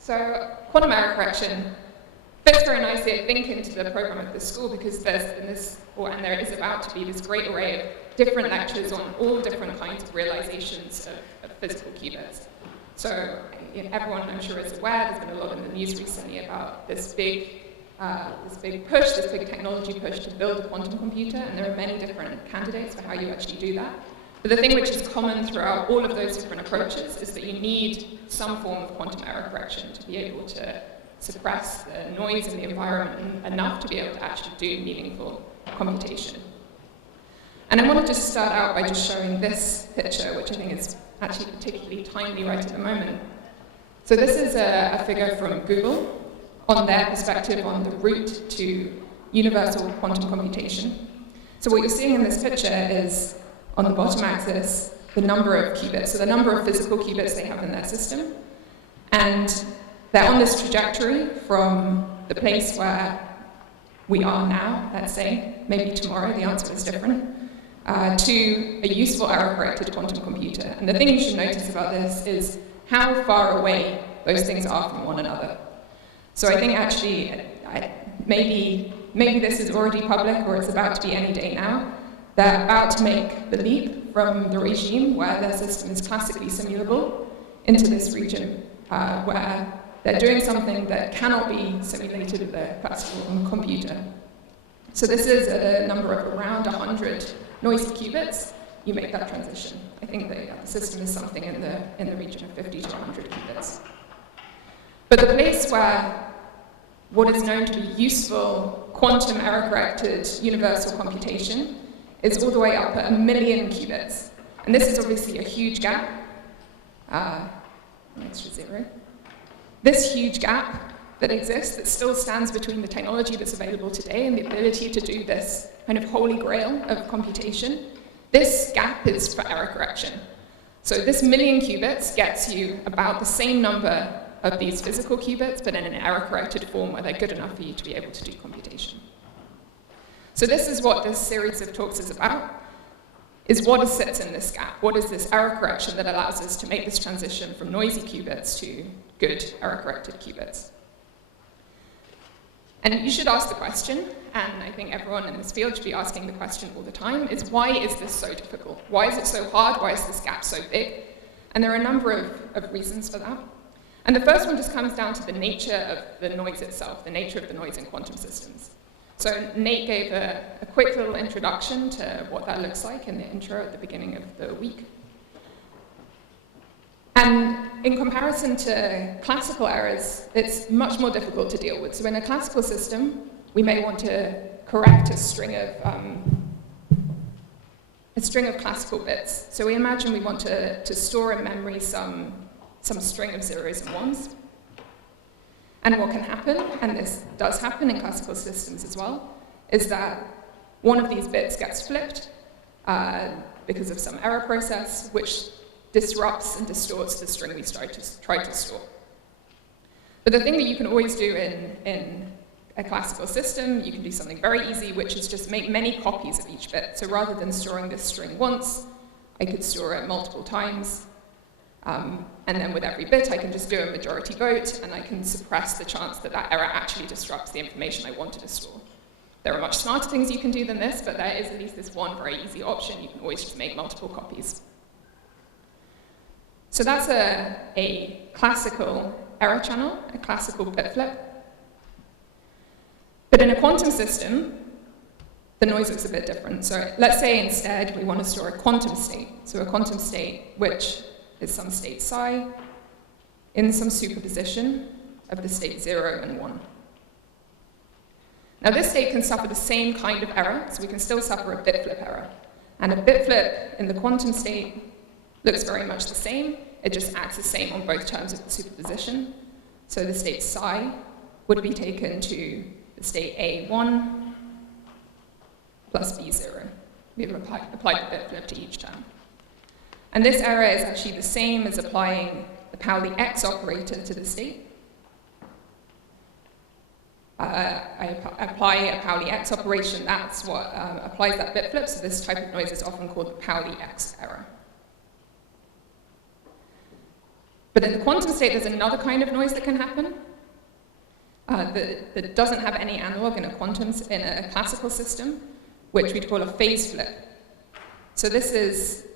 So quantum error correction fits very nicely, I think, into the program at the school because there is about to be this great array of different lectures on all different kinds of realizations of physical qubits. So everyone, I'm sure, is aware, there's been a lot in the news recently about this big push, this big technology push to build a quantum computer, and there are many different candidates for how you actually do that. But the thing which is common throughout all of those different approaches is that you need some form of quantum error correction to be able to suppress the noise in the environment enough to be able to actually do meaningful computation. And I want to just start out by just showing this picture, which I think is actually particularly timely right at the moment. So this is a figure from Google on their perspective on the route to universal quantum computation. So what you're seeing in this picture is, on the bottom axis, the number of qubits, so the number of physical qubits they have in their system. And they're on this trajectory from the place where we are now, let's say, maybe tomorrow, the answer is different, to a useful error-corrected quantum computer. And the thing you should notice about this is how far away those things are from one another. So I think actually, maybe this is already public or it's about to be any day now. They're about to make the leap from the regime where their system is classically simulable into this region where they're doing something that cannot be simulated with a classical computer. So this is a number of around 100 noisy qubits. You make that transition. I think the system is something in the region of 50 to 100 qubits. But the place where what is known to be useful quantum error-corrected universal computation is all the way up at 1 million qubits. And this is obviously a huge gap. An extra zero. This huge gap that exists, that still stands between the technology that's available today and the ability to do this kind of holy grail of computation, this gap is for error correction. So this 1 million qubits gets you about the same number of these physical qubits, but in an error-corrected form where they're good enough for you to be able to do computation. So this is what this series of talks is about, is what sits in this gap. What is this error correction that allows us to make this transition from noisy qubits to good error-corrected qubits? And you should ask the question, and I think everyone in this field should be asking the question all the time, is why is this so difficult? Why is it so hard? Why is this gap so big? And there are a number of reasons for that. And the first one just comes down to the nature of the noise itself, the nature of the noise in quantum systems. So Nate gave a quick little introduction to what that looks like in the intro at the beginning of the week. And in comparison to classical errors, it's much more difficult to deal with. So in a classical system, we may want to correct a string of classical bits. So we imagine we want to store in memory some string of zeros and ones. And what can happen, and this does happen in classical systems as well, is that one of these bits gets flipped because of some error process, which disrupts and distorts the string we try to store. But the thing that you can always do in a classical system, you can do something very easy, which is just make many copies of each bit. So rather than storing this string once, I could store it multiple times. And then with every bit, I can just do a majority vote, and I can suppress the chance that that error actually disrupts the information I wanted to store. There are much smarter things you can do than this, but there is at least this one very easy option. You can always just make multiple copies. So that's a classical error channel, a classical bit flip. But in a quantum system, the noise looks a bit different. So let's say instead we want to store a quantum state. So a quantum state which is some state psi in some superposition of the state 0 and 1. Now this state can suffer the same kind of error, so we can still suffer a bit flip error. And a bit flip in the quantum state looks very much the same. It just acts the same on both terms of the superposition. So the state psi would be taken to the state A1 plus B0. We've applied the bit flip to each term. And this error is actually the same as applying the Pauli X operator to the state. I apply a Pauli X operation, that's what applies that bit flip, so this type of noise is often called the Pauli X error. But in the quantum state, there's another kind of noise that can happen that doesn't have any analog in a classical system, which we'd call a phase flip. So this is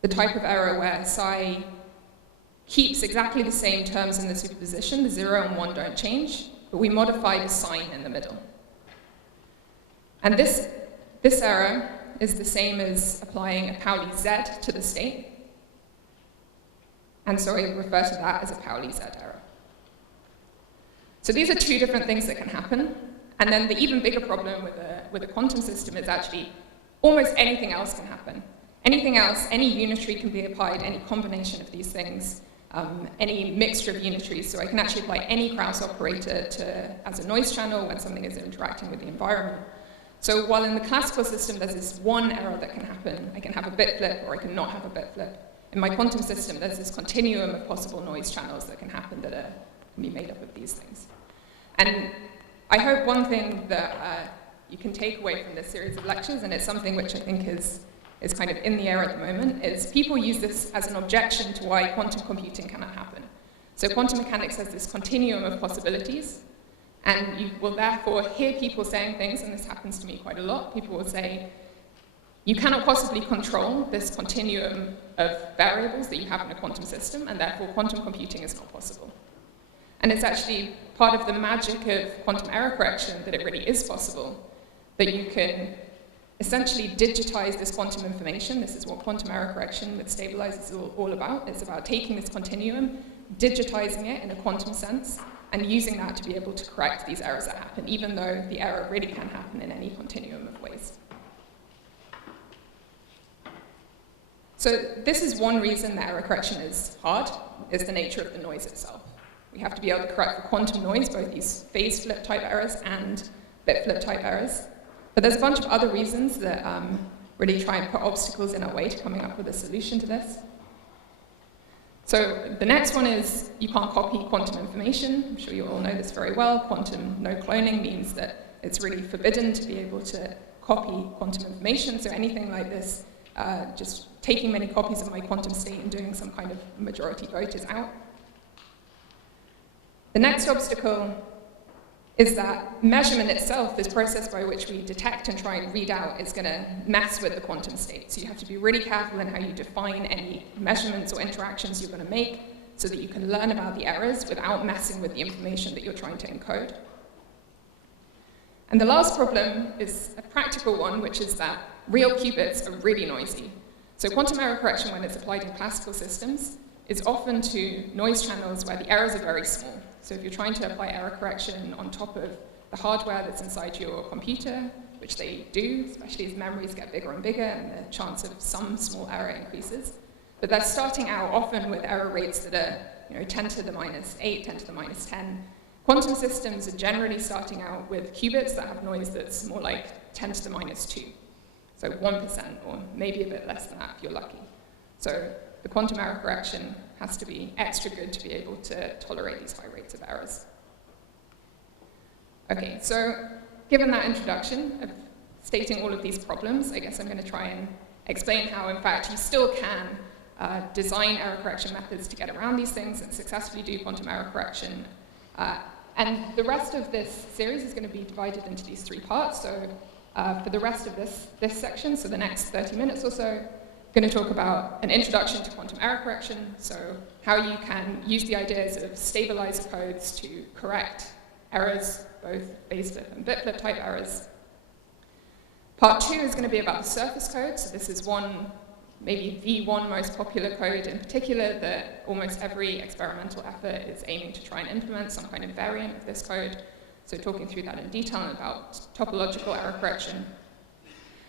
the type of error where psi keeps exactly the same terms in the superposition, the 0 and 1 don't change, but we modify the sign in the middle. And this error is the same as applying a Pauli Z to the state. And so I refer to that as a Pauli Z error. So these are two different things that can happen. And then the even bigger problem with a quantum system is actually almost anything else can happen. Anything else, any unitary can be applied, any combination of these things, any mixture of unitaries. So I can actually apply any Krauss operator as a noise channel when something is interacting with the environment. So while in the classical system there's this one error that can happen, I can have a bit flip or I can not have a bit flip. In my quantum system, there's this continuum of possible noise channels that can happen that can be made up of these things. And I hope one thing that you can take away from this series of lectures, and it's something which I think is kind of in the air at the moment, is people use this as an objection to why quantum computing cannot happen. So quantum mechanics has this continuum of possibilities, and you will therefore hear people saying things, and this happens to me quite a lot. People will say, you cannot possibly control this continuum of variables that you have in a quantum system, and therefore quantum computing is not possible. And it's actually part of the magic of quantum error correction that it really is possible, that you can essentially digitize this quantum information. This is what quantum error correction with stabilizers is all about. It's about taking this continuum, digitizing it in a quantum sense, and using that to be able to correct these errors that happen, even though the error really can happen in any continuum of ways. So this is one reason that error correction is hard, is the nature of the noise itself. We have to be able to correct for quantum noise, both these phase flip type errors and bit flip type errors. But there's a bunch of other reasons that really try and put obstacles in our way to coming up with a solution to this. So the next one is you can't copy quantum information. I'm sure you all know this very well. Quantum no cloning means that it's really forbidden to be able to copy quantum information. So anything like this, just taking many copies of my quantum state and doing some kind of majority vote is out. The next obstacle is that measurement itself, this process by which we detect and try and read out, is going to mess with the quantum state. So you have to be really careful in how you define any measurements or interactions you're going to make so that you can learn about the errors without messing with the information that you're trying to encode. And the last problem is a practical one, which is that real qubits are really noisy. So quantum error correction, when it's applied in classical systems, is often to noise channels where the errors are very small. So if you're trying to apply error correction on top of the hardware that's inside your computer, which they do, especially as memories get bigger and bigger and the chance of some small error increases. But they're starting out often with error rates that are 10 to the minus 8, 10 to the minus 10. Quantum systems are generally starting out with qubits that have noise that's more like 10 to the minus 2. So 1%, or maybe a bit less than that if you're lucky. So the quantum error correction has to be extra good to be able to tolerate these high rates of errors. Okay, so given that introduction of stating all of these problems, I guess I'm going to try and explain how, in fact, you still can design error correction methods to get around these things and successfully do quantum error correction. And the rest of this series is going to be divided into these three parts. So for the rest of this section, so the next 30 minutes or so, I'm going to talk about an introduction to quantum error correction, so how you can use the ideas of stabilizer codes to correct errors, both phase flip and bit flip type errors. Part 2 is going to be about the surface code, so this is maybe the one most popular code in particular that almost every experimental effort is aiming to try and implement some kind of variant of this code. So talking through that in detail and about topological error correction.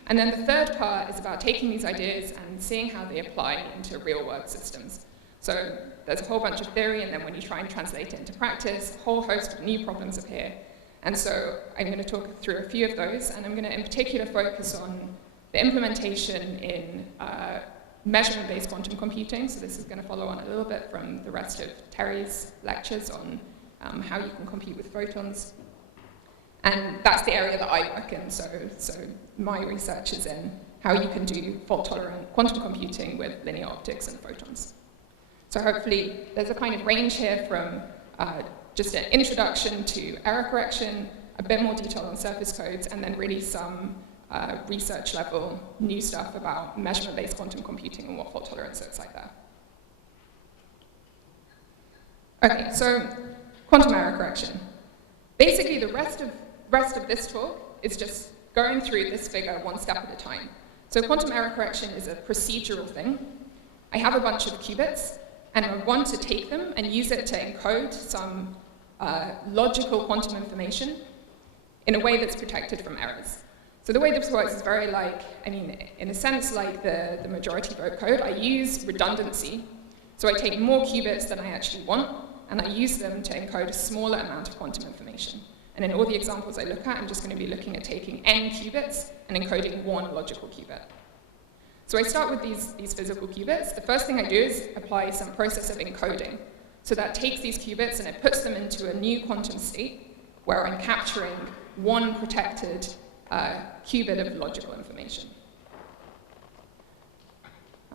And then the third part is about taking these ideas and seeing how they apply into real-world systems. So there's a whole bunch of theory, and then when you try and translate it into practice, a whole host of new problems appear. And so I'm going to talk through a few of those, and I'm going to in particular focus on the implementation in measurement-based quantum computing. So this is going to follow on a little bit from the rest of Terry's lectures on how you can compute with photons. And that's the area that I work in, so my research is in how you can do fault-tolerant quantum computing with linear optics and photons. So hopefully there's a kind of range here from just an introduction to error correction, a bit more detail on surface codes, and then really some research level new stuff about measurement-based quantum computing and what fault tolerance looks like there. Okay, so quantum error correction. Basically, the rest of this talk is just going through this figure one step at a time. So quantum error correction is a procedural thing. I have a bunch of qubits, and I want to take them and use it to encode some logical quantum information in a way that's protected from errors. So the way this works is very like, in a sense like the majority vote code. I use redundancy. So I take more qubits than I actually want, and I use them to encode a smaller amount of quantum information. And in all the examples I look at, I'm just going to be looking at taking n qubits and encoding one logical qubit. So I start with these physical qubits. The first thing I do is apply some process of encoding. So that takes these qubits and it puts them into a new quantum state where I'm capturing one protected qubit of logical information.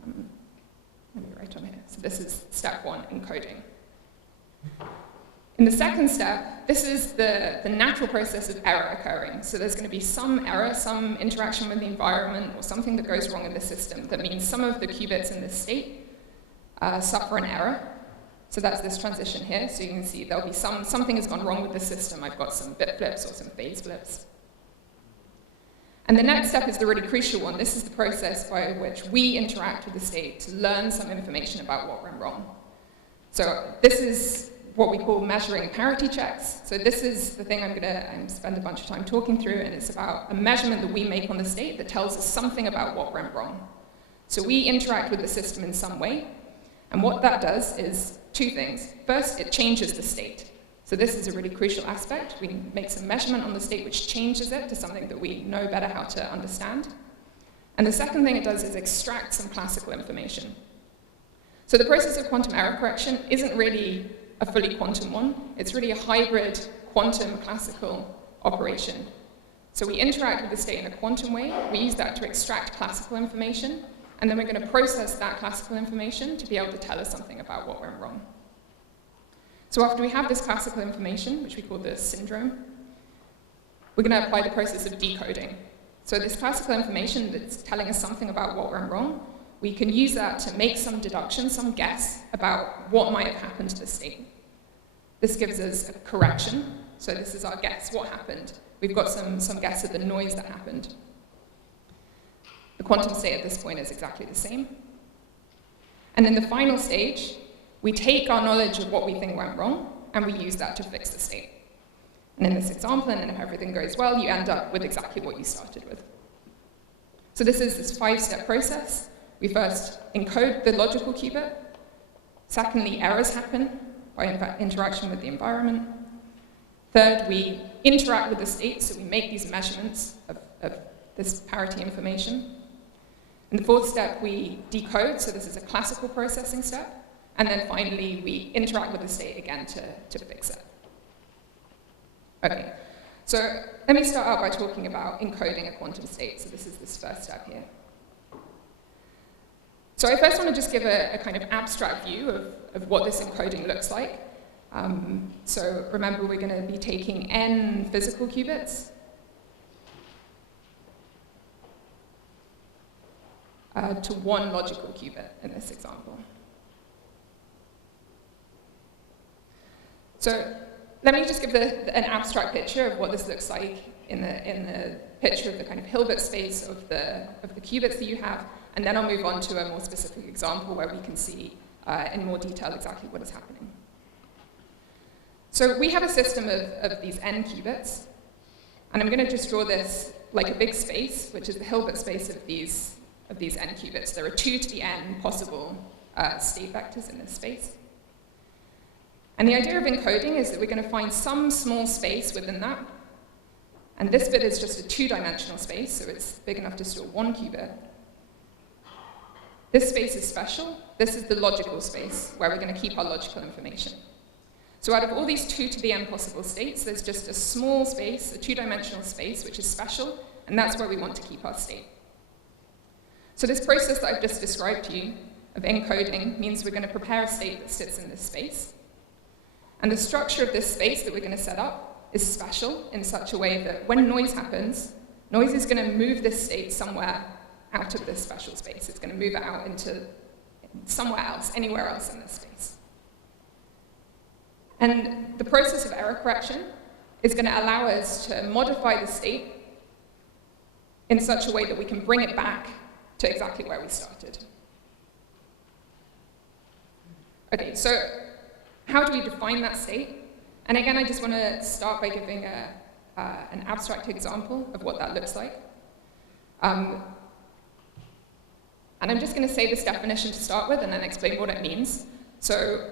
Let me write on here. So this is step one, encoding. In the second step, this is the natural process of error occurring. So there's going to be some error, some interaction with the environment, or something that goes wrong in the system. That means some of the qubits in this state suffer an error. So that's this transition here. So you can see there'll be something has gone wrong with the system. I've got some bit flips or some phase flips. And the next step is the really crucial one. This is the process by which we interact with the state to learn some information about what went wrong. So this is what we call measuring parity checks. So this is the thing I'm going to spend a bunch of time talking through, and it's about a measurement that we make on the state that tells us something about what went wrong. So we interact with the system in some way, and what that does is two things. First, it changes the state. So this is a really crucial aspect. We make some measurement on the state which changes it to something that we know better how to understand. And the second thing it does is extract some classical information. So the process of quantum error correction isn't really a fully quantum one. It's really a hybrid quantum classical operation. So we interact with the state in a quantum way. We use that to extract classical information, and then we're going to process that classical information to be able to tell us something about what went wrong. So after we have this classical information, which we call the syndrome, we're going to apply the process of decoding. So this classical information that's telling us something about what went wrong, we can use that to make some deduction, some guess about what might have happened to the state. This gives us a correction. So this is our guess, what happened. We've got some guess at the noise that happened. The quantum state at this point is exactly the same. And in the final stage, we take our knowledge of what we think went wrong, and we use that to fix the state. And in this example, and if everything goes well, you end up with exactly what you started with. So this is this 5-step process. We first encode the logical qubit. Secondly, errors happen by interaction with the environment. Third, we interact with the state, so we make these measurements of this parity information. In the fourth step, we decode, so this is a classical processing step. And then finally, we interact with the state again to fix it. Okay, so let me start out by talking about encoding a quantum state. So this is this first step here. So I first want to just give a kind of abstract view of what this encoding looks like. So remember, we're going to be taking n physical qubits to one logical qubit in this example. So let me just give an abstract picture of what this looks like in the picture of the kind of Hilbert space of the qubits that you have, and then I'll move on to a more specific example where we can see in more detail exactly what is happening. So we have a system of these n qubits, and I'm going to just draw this like a big space, which is the Hilbert space of these n qubits. There are 2 to the n possible state vectors in this space. And the idea of encoding is that we're going to find some small space within that. And this bit is just a 2-dimensional space, so it's big enough to store 1 qubit. This space is special. This is the logical space, where we're going to keep our logical information. So out of all these 2 to the n possible states, there's just a small space, a 2-dimensional space, which is special, and that's where we want to keep our state. So this process that I've just described to you of encoding means we're going to prepare a state that sits in this space. And the structure of this space that we're going to set up is special in such a way that when noise happens, noise is going to move this state somewhere out of this special space. It's going to move it out into somewhere else, anywhere else in this space. And the process of error correction is going to allow us to modify the state in such a way that we can bring it back to exactly where we started. Okay, so how do we define that state? And again, I just want to start by giving an abstract example of what that looks like. And I'm just going to say this definition to start with and then explain what it means. So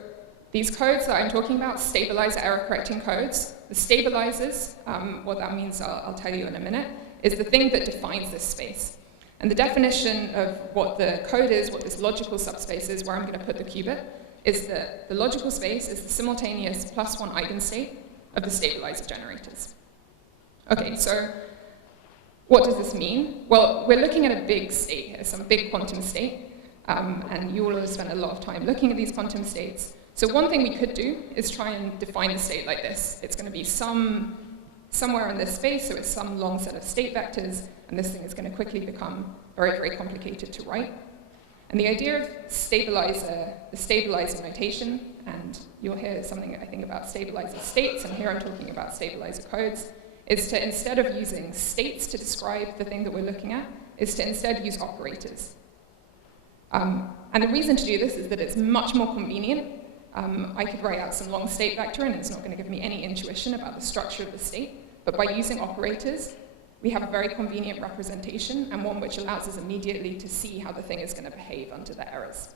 these codes that I'm talking about, stabilizer error correcting codes, the stabilizers, what that means I'll tell you in a minute, is the thing that defines this space. And the definition of what the code is, what this logical subspace is, where I'm going to put the qubit, is that the logical space is the simultaneous +1 eigenstate of the stabilizer generators. Okay, so what does this mean? Well, we're looking at a big state here, some big quantum state, and you all have spent a lot of time looking at these quantum states. So one thing we could do is try and define the state like this. It's going to be somewhere in this space, so it's some long set of state vectors, and this thing is going to quickly become very, very complicated to write. And the idea of stabilizer, the stabilizer notation, and you'll hear something, I think, about stabilizer states, and here I'm talking about stabilizer codes, is to, instead of using states to describe the thing that we're looking at, is to instead use operators. And the reason to do this is that it's much more convenient. I could write out some long state vector, and it's not going to give me any intuition about the structure of the state. But by using operators, we have a very convenient representation, and one which allows us immediately to see how the thing is going to behave under the errors.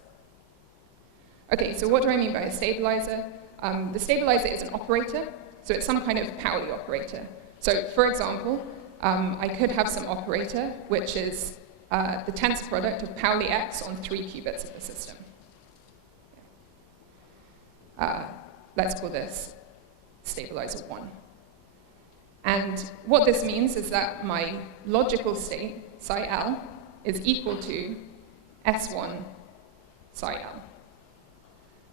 Okay, so what do I mean by a stabilizer? The stabilizer is an operator, so it's some kind of Pauli operator. So, for example, I could have some operator which is the tensor product of Pauli x on 3 qubits of the system. Let's call this stabilizer 1. And what this means is that my logical state, psi L, is equal to S1 psi L.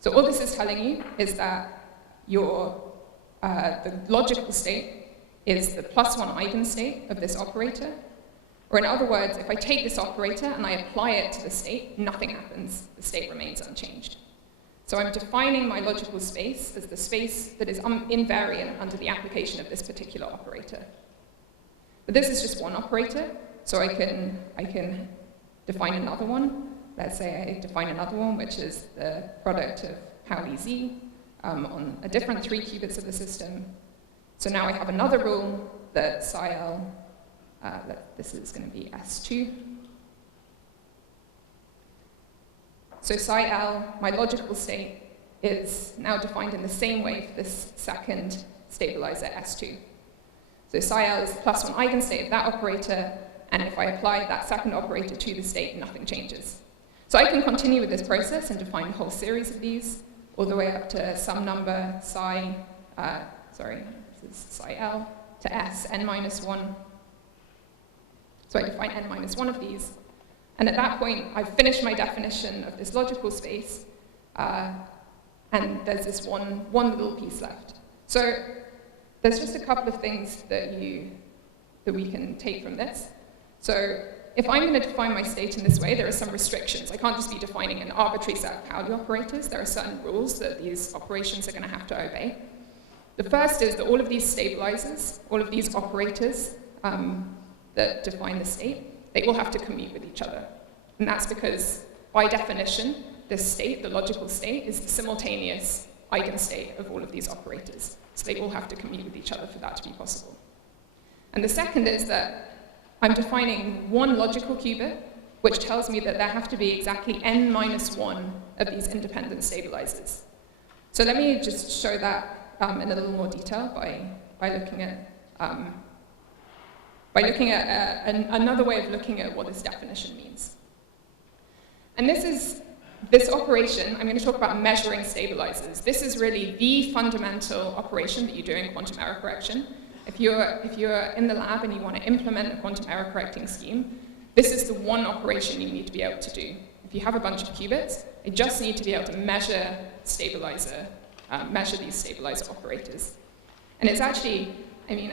So all this is telling you is that the logical state is the +1 eigenstate of this operator. Or in other words, if I take this operator and I apply it to the state, nothing happens. The state remains unchanged. So I'm defining my logical space as the space that is invariant under the application of this particular operator. But this is just one operator, so I can define another one. Let's say I define another one, which is the product of Pauli z on a different 3 qubits of the system. So now I have another rule that psi L, this is going to be S2. So psi L, my logical state, is now defined in the same way for this second stabilizer S2. So psi L is the +1 eigenstate of that operator, and if I apply that second operator to the state, nothing changes. So I can continue with this process and define a whole series of these, all the way up to some number this is psi L, to S, n-1. So I define n-1 of these. And at that point, I've finished my definition of this logical space, and there's this one little piece left. So there's just a couple of things that we can take from this. So if I'm going to define my state in this way, there are some restrictions. I can't just be defining an arbitrary set of Pauli operators. There are certain rules that these operations are going to have to obey. The first is that all of these stabilizers, all of these operators that define the state, they all have to commute with each other. And that's because, by definition, this state, the logical state, is the simultaneous eigenstate of all of these operators. So they all have to commute with each other for that to be possible. And the second is that I'm defining one logical qubit, which tells me that there have to be exactly n-1 of these independent stabilizers. So let me just show that in a little more detail by looking at another way of looking at what this definition means. And this operation, I'm going to talk about measuring stabilizers. This is really the fundamental operation that you do in quantum error correction. If you're in the lab and you want to implement a quantum error correcting scheme, this is the one operation you need to be able to do. If if you have a bunch of qubits, I just need to be able to measure these stabilizer operators. And it's actually, I mean,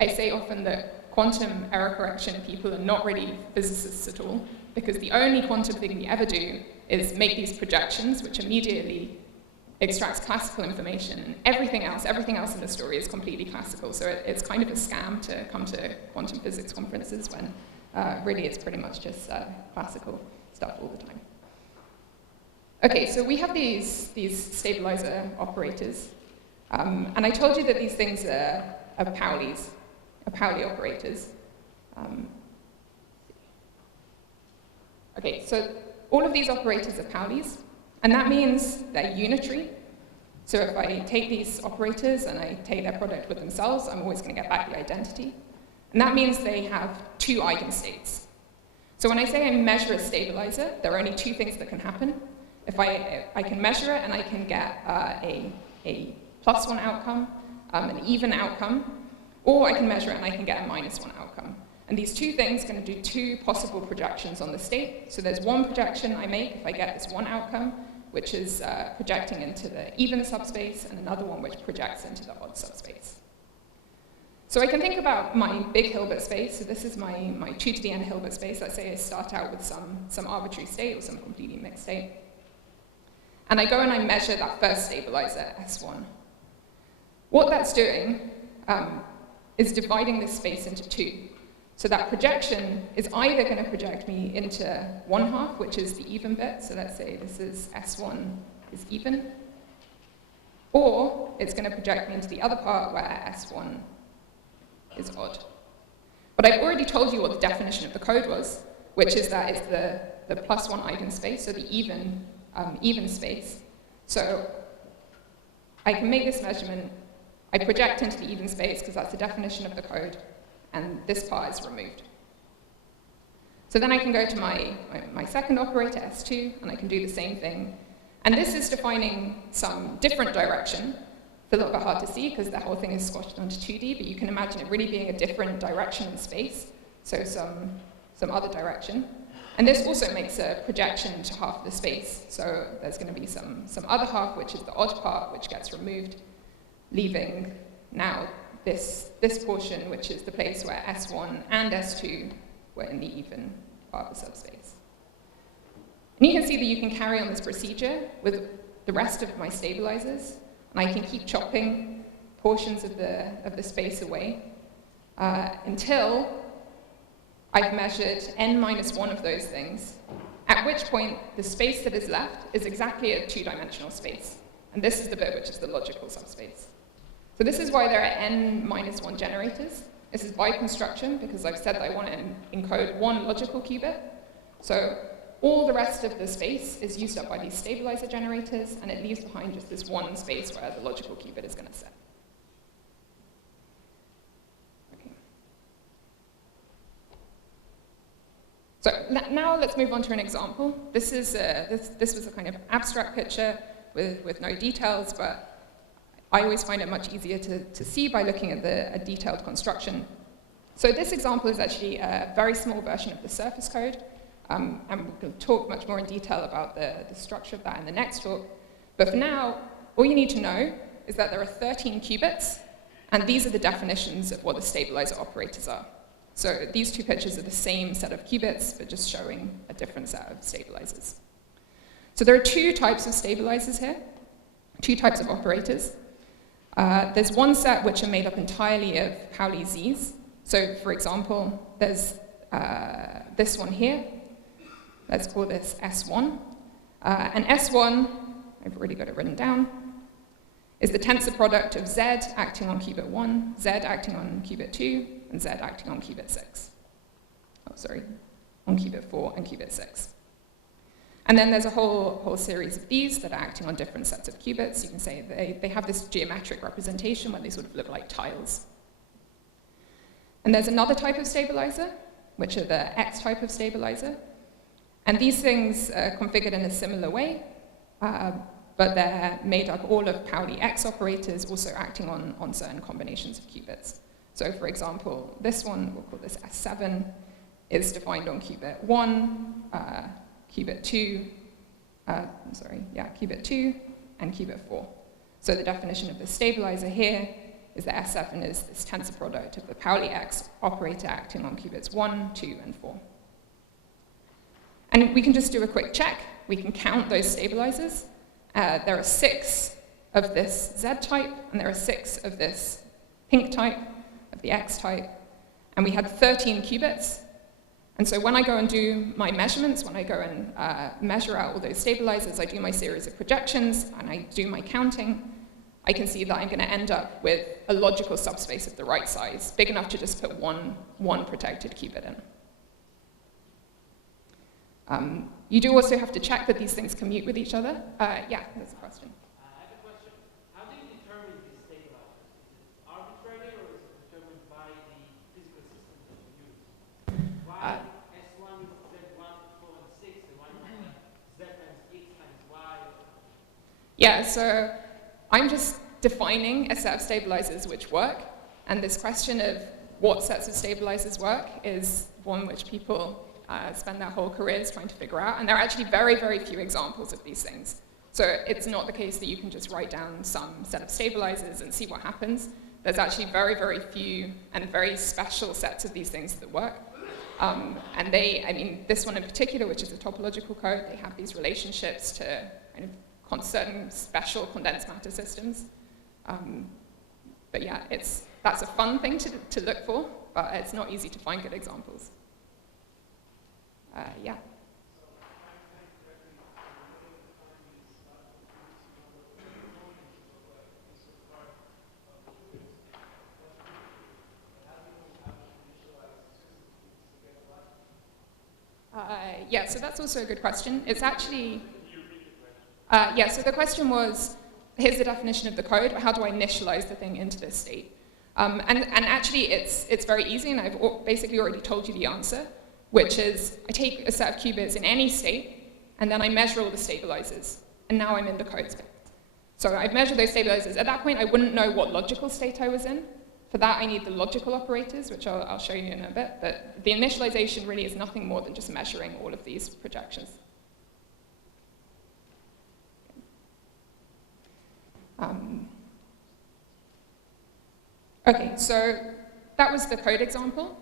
I say often that quantum error correction people are not really physicists at all, because the only quantum thing we ever do is make these projections, which immediately extracts classical information, and everything else in the story is completely classical. So it's kind of a scam to come to quantum physics conferences when really it's pretty much just classical stuff all the time. Okay, so we have these stabilizer operators, and I told you that these things are Pauli operators. Okay, so all of these operators are Paulis, and that means they're unitary. So if I take these operators and I take their product with themselves, I'm always going to get back the identity. And that means they have two eigenstates. So when I say I measure a stabilizer, there are only two things that can happen. If I can measure it and I can get a +1 outcome, an even outcome, or I can measure it and I can get a -1 outcome. And these two things are going to do two possible projections on the state. So there's one projection I make if I get this one outcome, which is projecting into the even subspace, and another one which projects into the odd subspace. So I can think about my big Hilbert space. So this is my 2 to the n Hilbert space. Let's say I start out with some arbitrary state or some completely mixed state. And I go and I measure that first stabilizer, S1. What that's doing is dividing this space into two. So that projection is either going to project me into 1/2, which is the even bit. So let's say this is S1 is even. Or it's going to project me into the other part where S1 is odd. But I've already told you what the definition of the code was, which is that it's the +1 eigenspace, so the even space. So I can make this measurement. I project into the even space because that's the definition of the code, and this part is removed. So then I can go to my second operator, S2, and I can do the same thing. And this is defining some different direction. It's a little bit hard to see because the whole thing is squashed onto 2D, but you can imagine it really being a different direction in space, so some other direction. And this also makes a projection to half the space. So there's going to be some other half, which is the odd part, which gets removed, leaving now this portion, which is the place where S1 and S2 were in the even part of the subspace. And you can see that you can carry on this procedure with the rest of my stabilizers, and I can keep chopping portions of the space away until I've measured n-1 of those things, at which point the space that is left is exactly a two-dimensional space. And this is the bit which is the logical subspace. So this is why there are n-1 generators. This is by construction, because I've said that I want to encode one logical qubit. So all the rest of the space is used up by these stabilizer generators, and it leaves behind just this one space where the logical qubit is going to sit. Okay. So now let's move on to an example. This was a kind of abstract picture with no details, but I always find it much easier to see by looking at a detailed construction. So this example is actually a very small version of the surface code, and we'll talk much more in detail about the structure of that in the next talk. But for now, all you need to know is that there are 13 qubits, and these are the definitions of what the stabilizer operators are. So these two pictures are the same set of qubits, but just showing a different set of stabilizers. So there are two types of stabilizers here, two types of operators. There's one set which are made up entirely of Pauli Z's. So for example, there's this one here. Let's call this S1. And S1, I've already got it written down, is the tensor product of Z acting on qubit 1, Z acting on qubit 2, and Z acting on qubit 6. Oh, sorry, on qubit 4 and qubit 6. And then there's a whole series of these that are acting on different sets of qubits. You can say they have this geometric representation where they sort of look like tiles. And there's another type of stabilizer, which are the X type of stabilizer. And these things are configured in a similar way, but they're made up all of Pauli X operators also acting on certain combinations of qubits. So for example, this one, we'll call this S7, is defined on qubit 1, qubit 2, qubit 2, and qubit 4. So the definition of the stabilizer here is that S7 is this tensor product of the Pauli X operator acting on qubits 1, 2, and 4. And we can just do a quick check. We can count those stabilizers. There are 6 of this Z type, and there are 6 of this pink type, of the X type. And we had 13 qubits. And so when I go and do my measurements, when I go and measure out all those stabilizers, I do my series of projections, and I do my counting, I can see that I'm going to end up with a logical subspace of the right size, big enough to just put one protected qubit in. You do also have to check that these things commute with each other. Yeah, there's a question. I have a question. How do you determine these stabilizers? Is it arbitrary, or is it determined by the physical system that you use? Why S1 is Z1, 4, and 6, and why not Z times X times Y? Yeah, so I'm just defining a set of stabilizers which work, and this question of what sets of stabilizers work is one which people spend their whole careers trying to figure out, and there are actually very, very few examples of these things. So it's not the case that you can just write down some set of stabilizers and see what happens. There's actually very, very few and very special sets of these things that work. And this one in particular, which is a topological code, they have these relationships to kind of certain special condensed matter systems. But yeah, that's a fun thing to look for, but it's not easy to find good examples. Yeah. Yeah, so that's also a good question. It's actually, so the question was, here's the definition of the code, how do I initialize the thing into this state? And actually, it's very easy, and I've basically already told you the answer, which is I take a set of qubits in any state, and then I measure all the stabilizers, and now I'm in the code space. So I've measured those stabilizers. At that point, I wouldn't know what logical state I was in. For that, I need the logical operators, which I'll show you in a bit, but the initialization really is nothing more than just measuring all of these projections. Okay, so that was the code example.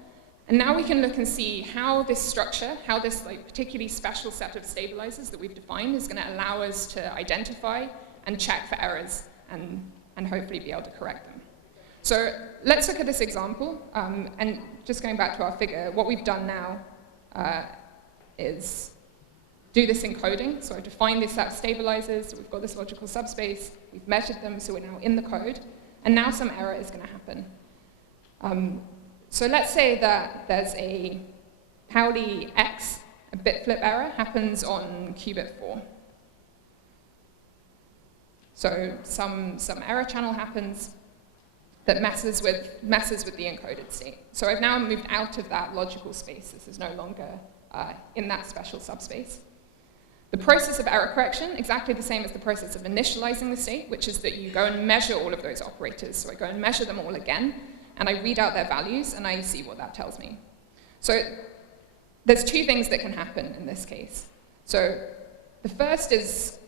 And now we can look and see how this structure, how this particularly special set of stabilizers that we've defined is going to allow us to identify and check for errors and hopefully be able to correct them. So let's look at this example. And just going back to our figure, what we've done now is do this encoding. So I've defined this set of stabilizers. So we've got this logical subspace. We've measured them, so we're now in the code. And now some error is going to happen. So let's say that there's a Pauli X, a bit flip error, happens on qubit 4. So some error channel happens that messes with the encoded state. So I've now moved out of that logical space. This is no longer in that special subspace. The process of error correction, exactly the same as the process of initializing the state, which is that you go and measure all of those operators. So I go and measure them all again, and I read out their values, and I see what that tells me. So there's two things that can happen in this case. So the first is,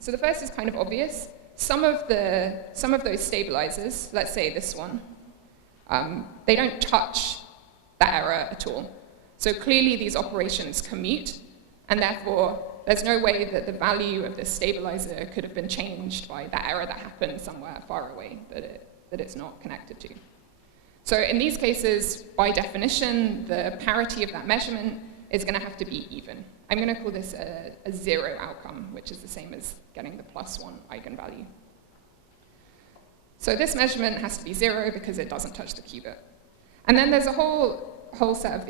So the first is kind of obvious. Some of those stabilizers, let's say this one, they don't touch that error at all. So clearly these operations commute, and therefore there's no way that the value of this stabilizer could have been changed by that error that happened somewhere far away that it's not connected to. So in these cases, by definition, the parity of that measurement is going to have to be even. I'm going to call this a zero outcome, which is the same as getting the +1 eigenvalue. So this measurement has to be 0 because it doesn't touch the qubit. And then there's a whole set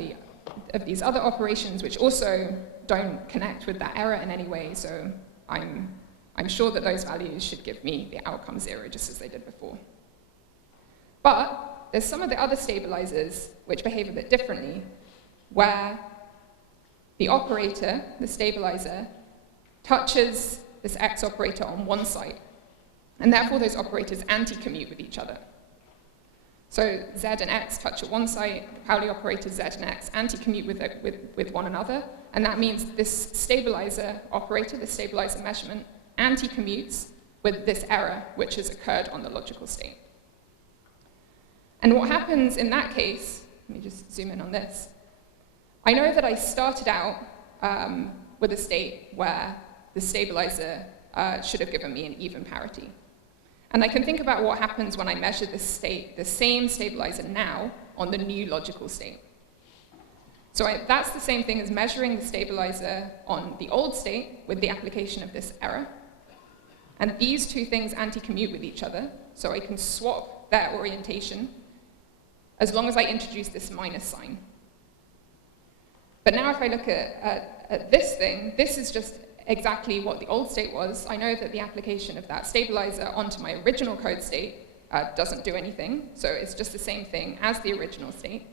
of these other operations which also don't connect with that error in any way, so I'm sure that those values should give me the outcome 0, just as they did before. But there's some of the other stabilizers which behave a bit differently, where the operator, the stabilizer, touches this X operator on one side, and therefore those operators anti-commute with each other. So Z and X touch at one site, the Pauli operators Z and X anti-commute with one another, and that means this stabilizer operator, this stabilizer measurement, anti-commutes with this error which has occurred on the logical state. And what happens in that case, let me just zoom in on this. I know that I started out with a state where the stabilizer should have given me an even parity. And I can think about what happens when I measure this state, the same stabilizer now, on the new logical state. So that's the same thing as measuring the stabilizer on the old state with the application of this error. And these two things anti-commute with each other, so I can swap their orientation as long as I introduce this minus sign. But now if I look at this thing, this is just exactly what the old state was. I know that the application of that stabilizer onto my original code state doesn't do anything, so it's just the same thing as the original state.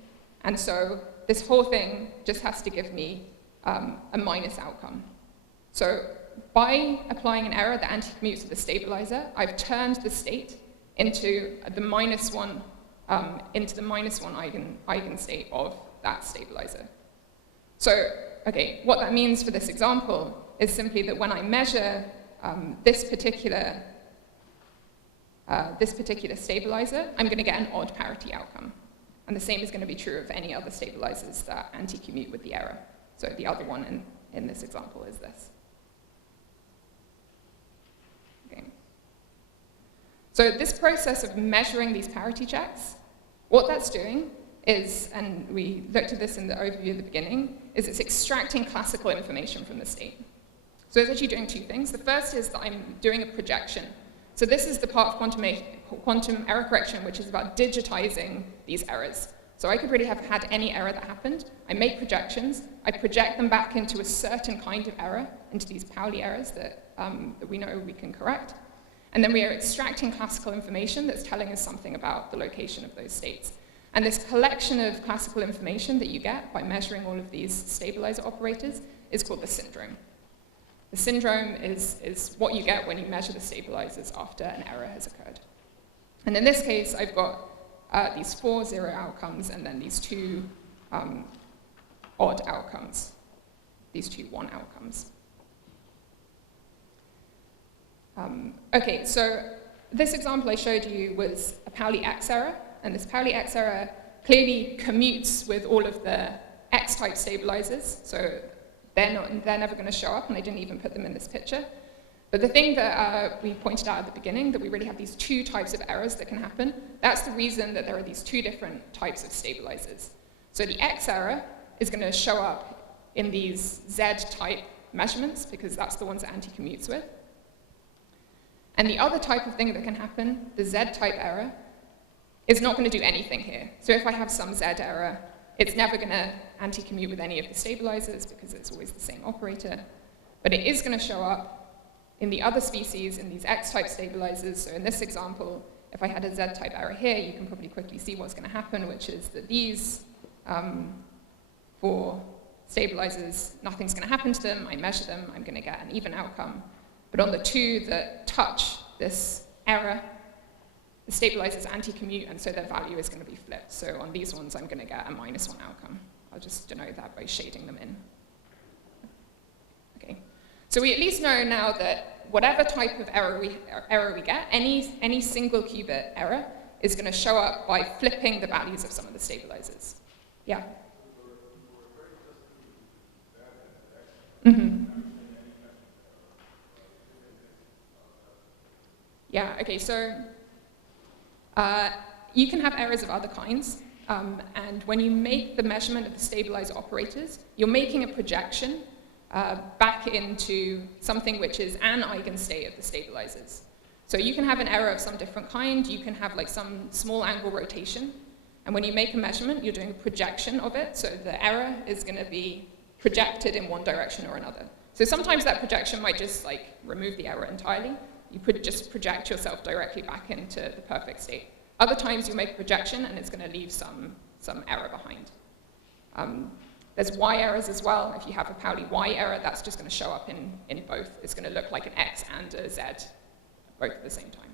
And so this whole thing just has to give me a minus outcome. So by applying an error that anti-commutes to the stabilizer, I've turned the state into the minus one eigenstate of that stabilizer. So, okay, what that means for this example is simply that when I measure this particular stabilizer, I'm going to get an odd parity outcome. And the same is going to be true of any other stabilizers that anti-commute with the error. So the other one in this example is this. Okay. So this process of measuring these parity checks, what that's doing is, and we looked at this in the overview at the beginning, is it's extracting classical information from the state. So it's actually doing two things. The first is that I'm doing a projection. So this is the part of quantum error correction which is about digitizing these errors. So I could really have had any error that happened. I make projections. I project them back into a certain kind of error, into these Pauli errors that we know we can correct. And then we are extracting classical information that's telling us something about the location of those states. And this collection of classical information that you get by measuring all of these stabilizer operators is called the syndrome. The syndrome is what you get when you measure the stabilizers after an error has occurred. And in this case, I've got these 4 0 outcomes and then these 2 odd outcomes, these 2 1 outcomes. Okay, so this example I showed you was a Pauli X error, and this Pauli X error clearly commutes with all of the X-type stabilizers, so they're never going to show up, and I didn't even put them in this picture. But the thing that we pointed out at the beginning, that we really have these 2 types of errors that can happen, that's the reason that there are these 2 different types of stabilizers. So the X error is going to show up in these Z-type measurements, because that's the ones that anti-commutes with. And the other type of thing that can happen, the Z-type error, is not going to do anything here. So if I have some Z error, it's never going to anti-commute with any of the stabilizers because it's always the same operator. But it is going to show up in the other species, in these X-type stabilizers. So in this example, if I had a Z-type error here, you can probably quickly see what's going to happen, which is that these 4 stabilizers, nothing's going to happen to them. I measure them. I'm going to get an even outcome. But on the 2 that touch this error, the stabilizers anti-commute, and so their value is going to be flipped. So on these ones, I'm going to get a -1 outcome. I'll just denote that by shading them in. Okay. So we at least know now that whatever type of error we get, any single qubit error is going to show up by flipping the values of some of the stabilizers. Yeah? Mm-hmm. Yeah, okay, so you can have errors of other kinds, and when you make the measurement of the stabilizer operators, you're making a projection back into something which is an eigenstate of the stabilizers. So you can have an error of some different kind, you can have like some small angle rotation, and when you make a measurement, you're doing a projection of it, so the error is going to be projected in one direction or another. So sometimes that projection might just like remove the error entirely. You could just project yourself directly back into the perfect state. Other times you make a projection and it's going to leave some error behind. There's Y errors as well. If you have a Pauli Y error, that's just going to show up in both. It's going to look like an X and a Z, both at the same time.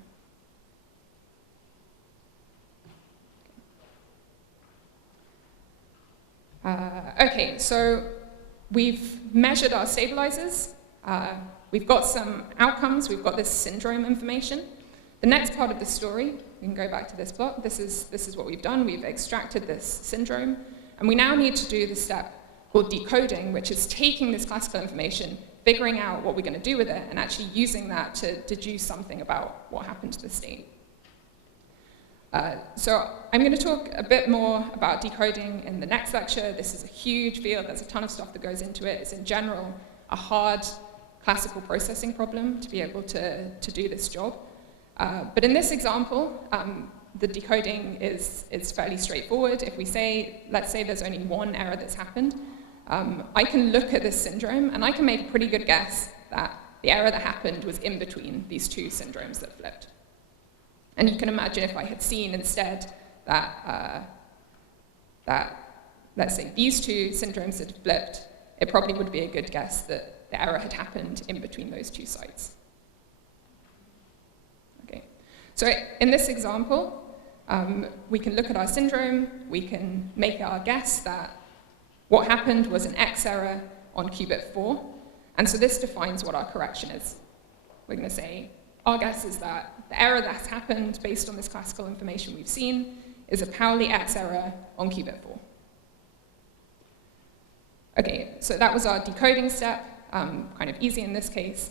Okay, so we've measured our stabilizers. We've got some outcomes. We've got this syndrome information. The next part of the story, we can go back to this plot. This is what we've done. We've extracted this syndrome. And we now need to do the step called decoding, which is taking this classical information, figuring out what we're going to do with it, and actually using that to deduce something about what happened to the state. So I'm going to talk a bit more about decoding in the next lecture. This is a huge field. There's a ton of stuff that goes into it. It's in general a hard classical processing problem to be able to do this job. But in this example, the decoding is fairly straightforward. If we say, let's say there's only one error that's happened, I can look at this syndrome and I can make a pretty good guess that the error that happened was in between these two syndromes that flipped. And you can imagine if I had seen instead that, let's say, these two syndromes had flipped, it probably would be a good guess that the error had happened in between those two sites. Okay. So in this example, we can look at our syndrome, we can make our guess that what happened was an X error on qubit 4, and so this defines what our correction is. We're going to say, our guess is that the error that's happened based on this classical information we've seen is a Pauli X error on qubit 4. Okay, so that was our decoding step, kind of easy in this case,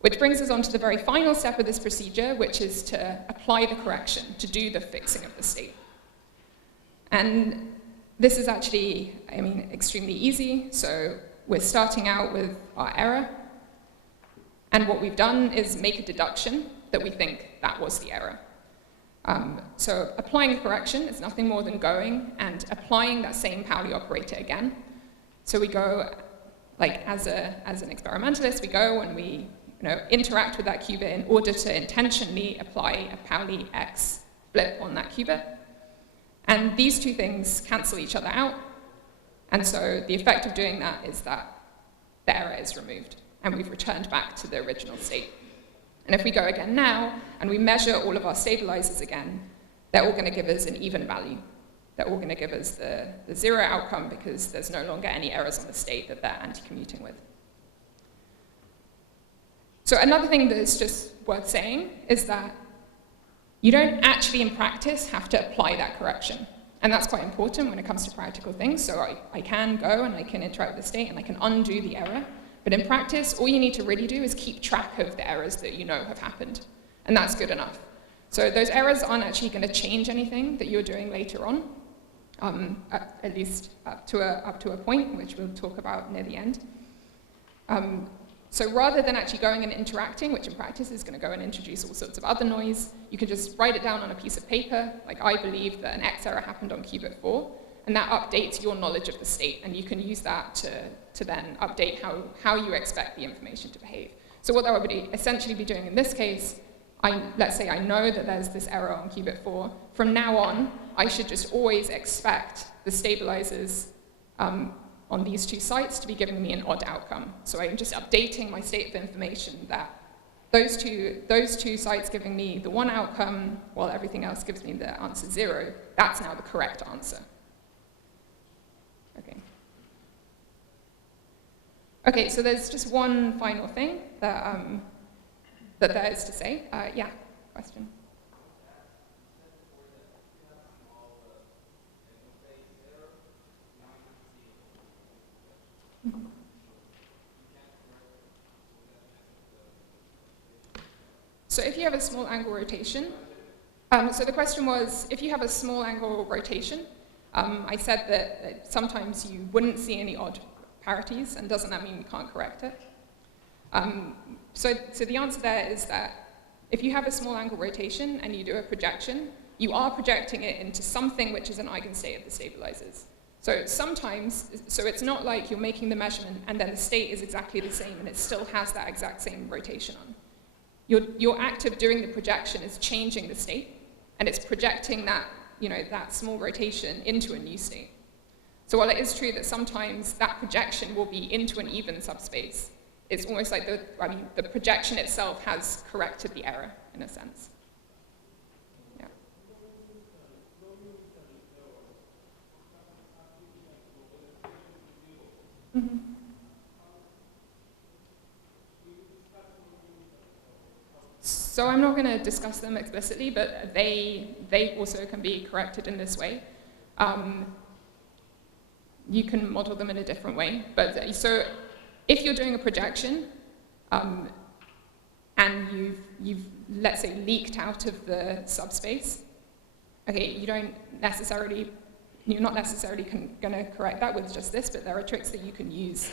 which brings us on to the very final step of this procedure, which is to apply the correction, to do the fixing of the state. And this is actually, extremely easy. So we're starting out with our error. And what we've done is make a deduction that we think that was the error. So applying a correction is nothing more than going and applying that same Pauli operator again. So we go, like as an experimentalist, we go and we interact with that qubit in order to intentionally apply a Pauli X flip on that qubit. And these two things cancel each other out. And so the effect of doing that is that the error is removed, and we've returned back to the original state. And if we go again now, and we measure all of our stabilizers again, they're all going to give us an even value. They're all going to give us the zero outcome because there's no longer any errors on the state that they're anti-commuting with. So another thing that's just worth saying is that you don't actually, in practice, have to apply that correction. And that's quite important when it comes to practical things. So I can go and I can interact with the state and I can undo the error. But in practice, all you need to really do is keep track of the errors that you know have happened. And that's good enough. So those errors aren't actually going to change anything that you're doing later on, at least up to a point, which we'll talk about near the end. So rather than actually going and interacting, which in practice is going to go and introduce all sorts of other noise, you can just write it down on a piece of paper, like I believe that an X error happened on qubit 4, and that updates your knowledge of the state, and you can use that to then update how you expect the information to behave. So what that would essentially be doing in this case, let's say I know that there's this error on qubit 4. From now on, I should just always expect the stabilizers on these two sites to be giving me an odd outcome. So I'm just updating my state of information that those two sites giving me the one outcome while everything else gives me the answer 0, that's now the correct answer. Okay, so there's just one final thing that there is to say. Yeah, question? So if you have a small angle rotation, so the question was, if you have a small angle rotation, I said that sometimes you wouldn't see any odd parities, and doesn't that mean we can't correct it? So the answer there is that if you have a small angle rotation and you do a projection, you are projecting it into something which is an eigenstate of the stabilizers. So sometimes, so it's not like you're making the measurement and then the state is exactly the same and it still has that exact same rotation on. Your act of doing the projection is changing the state, and it's projecting that, that small rotation into a new state. So while it is true that sometimes that projection will be into an even subspace, it's almost like the projection itself has corrected the error, in a sense. Yeah. Mm-hmm. So I'm not going to discuss them explicitly, but they also can be corrected in this way. You can model them in a different way. But so if you're doing a projection, and you've let's say leaked out of the subspace, okay, you're not necessarily going to correct that with just this, but there are tricks that you can use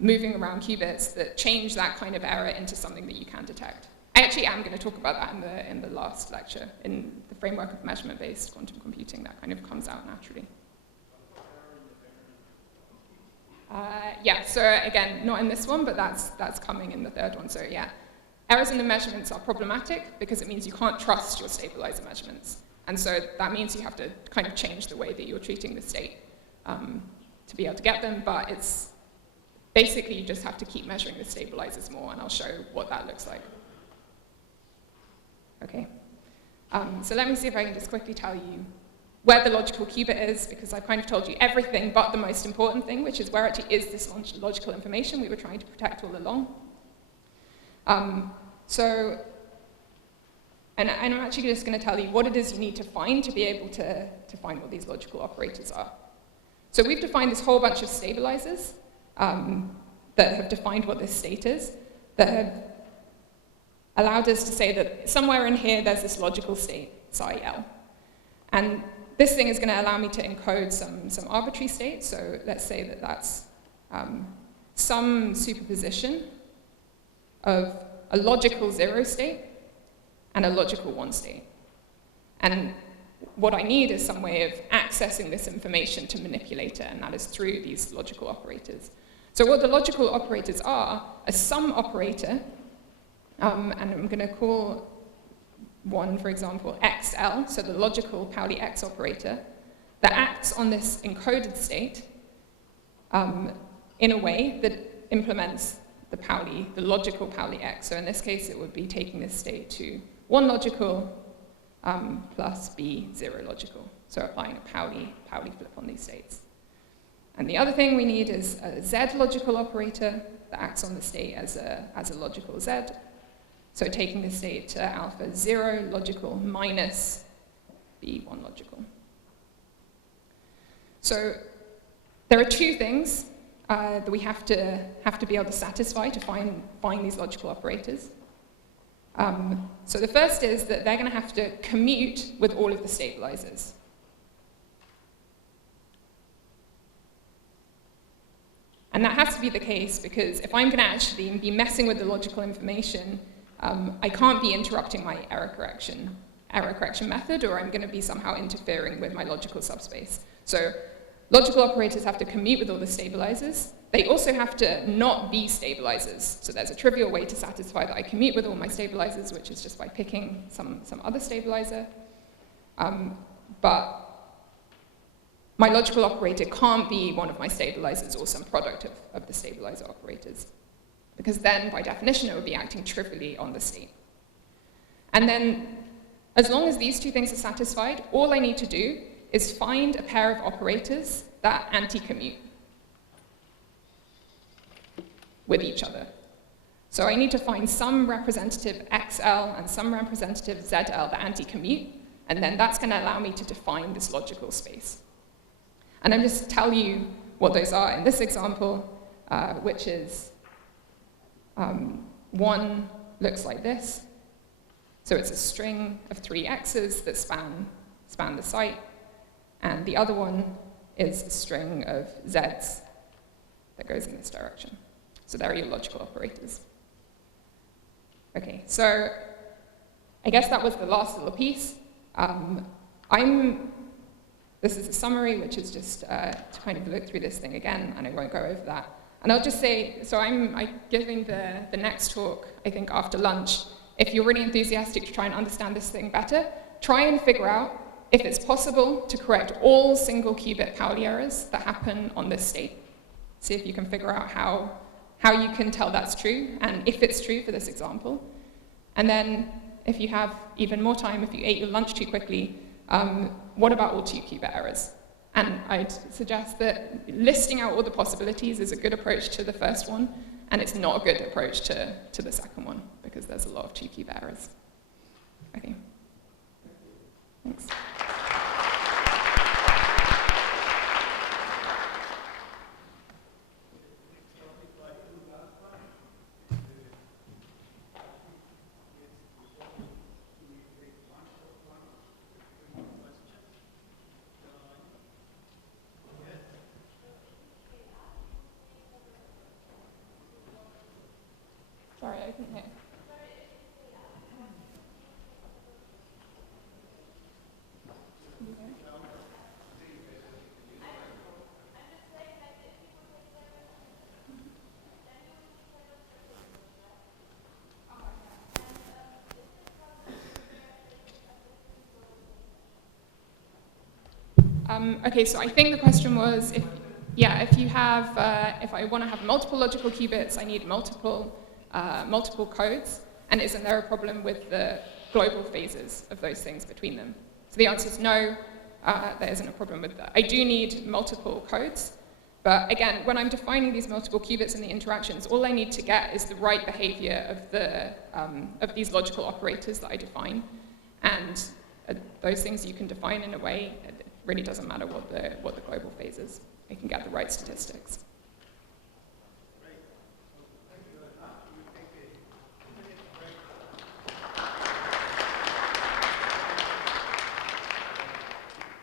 moving around qubits that change that kind of error into something that you can detect. I actually am going to talk about that in the last lecture, in the framework of measurement-based quantum computing. That kind of comes out naturally. Yeah, so again, not in this one, but that's coming in the third one. So yeah, errors in the measurements are problematic because it means you can't trust your stabilizer measurements. And so that means you have to kind of change the way that you're treating the state to be able to get them, but it's basically you just have to keep measuring the stabilizers more, and I'll show what that looks like. Okay, so let me see if I can just quickly tell you where the logical qubit is, because I've kind of told you everything but the most important thing, which is where actually is this logical information we were trying to protect all along. And I'm actually just going to tell you what it is you need to find to be able to find what these logical operators are. So we've defined this whole bunch of stabilizers that have defined what this state is, that have allowed us to say that somewhere in here there's this logical state, psi L. And this thing is going to allow me to encode some arbitrary state. So let's say that that's some superposition of a logical 0 state and a logical 1 state. And what I need is some way of accessing this information to manipulate it, and that is through these logical operators. So what the logical operators are, a sum operator, and I'm going to call one, for example, XL, so the logical Pauli X operator, that acts on this encoded state in a way that implements the logical Pauli X. So in this case, it would be taking this state to 1 logical plus B 0 logical. So applying a Pauli flip on these states. And the other thing we need is a Z logical operator that acts on the state as a logical Z. So taking the state to alpha 0 logical minus B1 logical. So there are two things that we have to be able to satisfy to find these logical operators. So the first is that they're going to have to commute with all of the stabilizers. And that has to be the case because if I'm going to actually be messing with the logical information, I can't be interrupting my error correction method, or I'm going to be somehow interfering with my logical subspace. So logical operators have to commute with all the stabilizers. They also have to not be stabilizers. So there's a trivial way to satisfy that I commute with all my stabilizers, which is just by picking some other stabilizer. But my logical operator can't be one of my stabilizers or some product of the stabilizer operators, because then, by definition, it would be acting trivially on the state. And then, as long as these two things are satisfied, all I need to do is find a pair of operators that anti-commute with each other. So I need to find some representative XL and some representative ZL that anti-commute, and then that's going to allow me to define this logical space. And I'm just tell you what those are in this example, which is one looks like this. So it's a string of 3 X's that span the site, and the other one is a string of Z's that goes in this direction. So there are your logical operators. Okay, so I guess that was the last little piece. This is a summary, which is just to kind of look through this thing again, and I won't go over that. And I'll just say, so I'm giving the next talk, I think, after lunch. If you're really enthusiastic to try and understand this thing better, try and figure out if it's possible to correct all single qubit Pauli errors that happen on this state. See if you can figure out how you can tell that's true, and if it's true for this example. And then, if you have even more time, if you ate your lunch too quickly, what about all 2 qubit errors? And I'd suggest that listing out all the possibilities is a good approach to the first one, and it's not a good approach to the second one, because there's a lot of two-cube errors. Okay. Thanks. Sorry, I couldn't hear. Okay, so I think the question was, if I want to have multiple logical qubits, I need multiple codes, and isn't there a problem with the global phases of those things between them? So the answer is no, there isn't a problem with that. I do need multiple codes, but again, when I'm defining these multiple qubits and the interactions, all I need to get is the right behavior of these logical operators that I define, and those things you can define in a way, it really doesn't matter what the global phase is. I can get the right statistics.